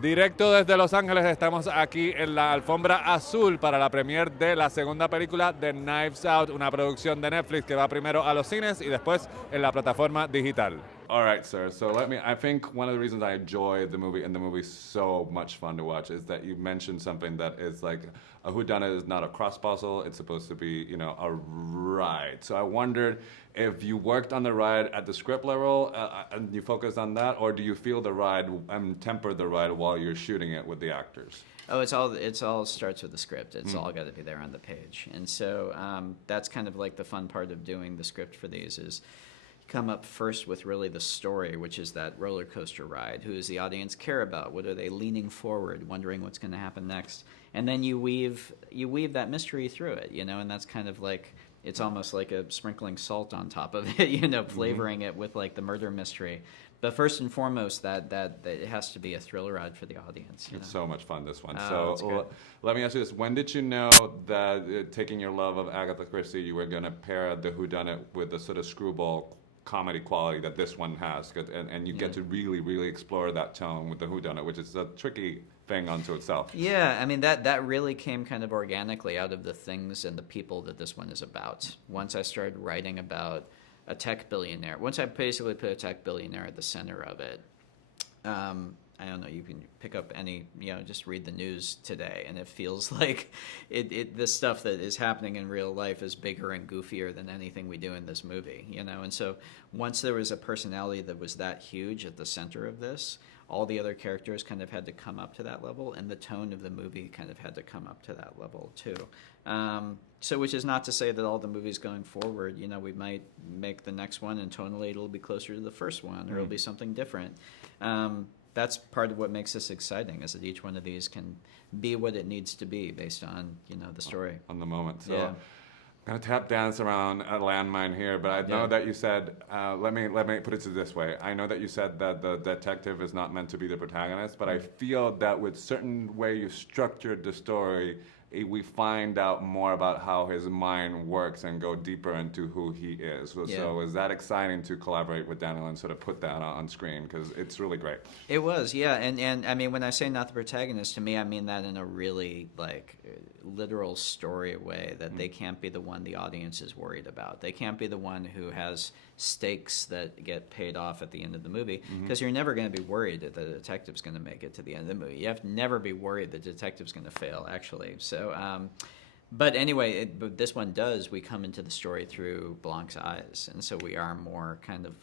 Directo desde Los Ángeles, estamos aquí en la alfombra azul para la premiere de la segunda película de Knives Out, una producción de Netflix que va primero a los cines y después en la plataforma digital. All right, sir. So I think one of the reasons I enjoy the movie and the movie's so much fun to watch is that you mentioned something that is like a whodunit is not a cross puzzle. It's supposed to be, a ride. So I wondered if you worked on the ride at the script level and you focused on that, or do you feel the ride and temper the ride while you're shooting it with the actors? Oh, it's all starts with the script. It's all got to be there on the page, and so that's kind of like the fun part of doing the script for these is come up first with really the story, which is that roller coaster ride. Who does the audience care about? What are they leaning forward, wondering what's going to happen next? And then you weave that mystery through it, and that's kind of like it's almost like a sprinkling salt on top of it, flavoring it with like the murder mystery. But first and foremost, that it has to be a thrill ride for the audience. It's so much fun, this one. So let me ask you this. When did you know that taking your love of Agatha Christie, you were going to pair the whodunit with the sort of screwball comedy quality that this one has? And you get to really, really explore that tone with the whodunit, which is a tricky thing unto itself. Yeah, I mean, that really came kind of organically out of the things and the people that this one is about. Once I started writing about a tech billionaire, once I basically put a tech billionaire at the center of it, I don't know, you can pick up any, just read the news today, and it feels like this stuff that is happening in real life is bigger and goofier than anything we do in this movie, And so once there was a personality that was that huge at the center of this, all the other characters kind of had to come up to that level, and the tone of the movie kind of had to come up to that level too. So which is not to say that all the movies going forward, we might make the next one and tonally it'll be closer to the first one, or it'll be something different. That's part of what makes this exciting, is that each one of these can be what it needs to be based on, the story. On the moment. So yeah. I'm going to tap dance around a landmine here, but I know that you said, let me put it this way. I know that you said that the detective is not meant to be the protagonist, but I feel that with certain way you structured the story, we find out more about how his mind works and go deeper into who he is. So is that exciting to collaborate with Daniel and sort of put that on screen? Because it's really great. It was, yeah. And I mean, when I say not the protagonist, to me, I mean that in a really, literal story way, that they can't be the one the audience is worried about. They can't be the one who has stakes that get paid off at the end of the movie, because you're never going to be worried that the detective's going to make it to the end of the movie. You have to never be worried the detective's going to fail, actually. So, but anyway, but this one does. We come into the story through Blanc's eyes, and so we are more kind of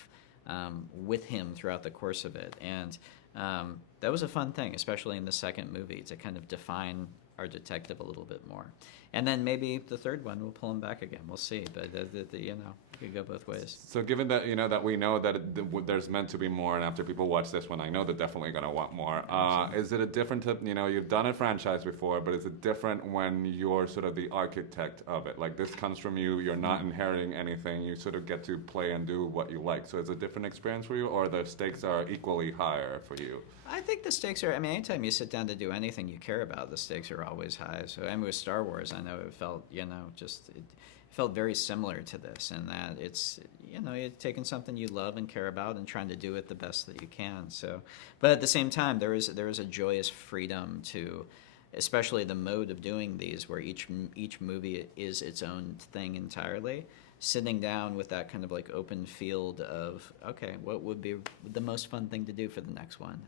with him throughout the course of it. And that was a fun thing, especially in the second movie, to kind of define our detective a little bit more. And then maybe the third one will pull him back again. We'll see. But, it could go both ways. So given that, that we know that there's meant to be more, and after people watch this one, I know they're definitely going to want more. Is it a different, you've done a franchise before, but is it different when you're sort of the architect of it? Like, this comes from you, you're not inheriting anything, you sort of get to play and do what you like. So it's a different experience for you, or the stakes are equally higher for you? I think the stakes are, anytime you sit down to do anything you care about, the stakes are always high. So, with Star Wars, I know it felt, it felt very similar to this, in that it's, you're taking something you love and care about and trying to do it the best that you can. So, but at the same time, there is a joyous freedom to, especially the mode of doing these, where each movie is its own thing entirely. Sitting down with that kind of open field of, okay, what would be the most fun thing to do for the next one?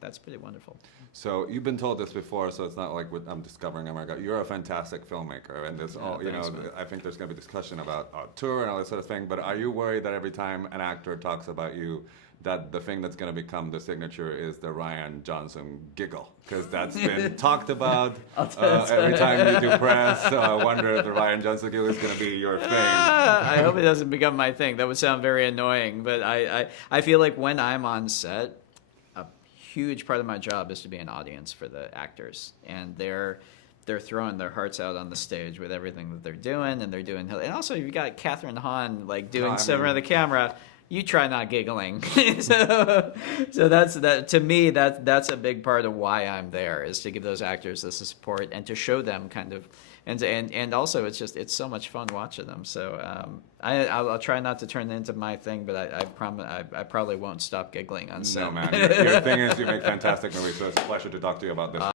That's pretty wonderful. So you've been told this before, so it's not like I'm discovering America. You're a fantastic filmmaker, and there's I think there's going to be discussion about tour and all this sort of thing. But are you worried that every time an actor talks about you, that the thing that's going to become the signature is the Rian Johnson giggle? Because that's been talked about every time you do press. So I wonder if the Rian Johnson giggle is going to be your thing. I hope it doesn't become my thing. That would sound very annoying. But I feel like when I'm on set, huge part of my job is to be an audience for the actors, and they're throwing their hearts out on the stage with everything that they're doing, and they're doing. And also, you've got Catherine Hahn doing stuff around the camera. You try not giggling. so that's that. To me, that's a big part of why I'm there, is to give those actors the support and to show them kind of And also it's so much fun watching them. So I'll try not to turn it into my thing, but I promise I probably won't stop giggling on set. No, man. Your thing is you make fantastic movies, so it's a pleasure to talk to you about this.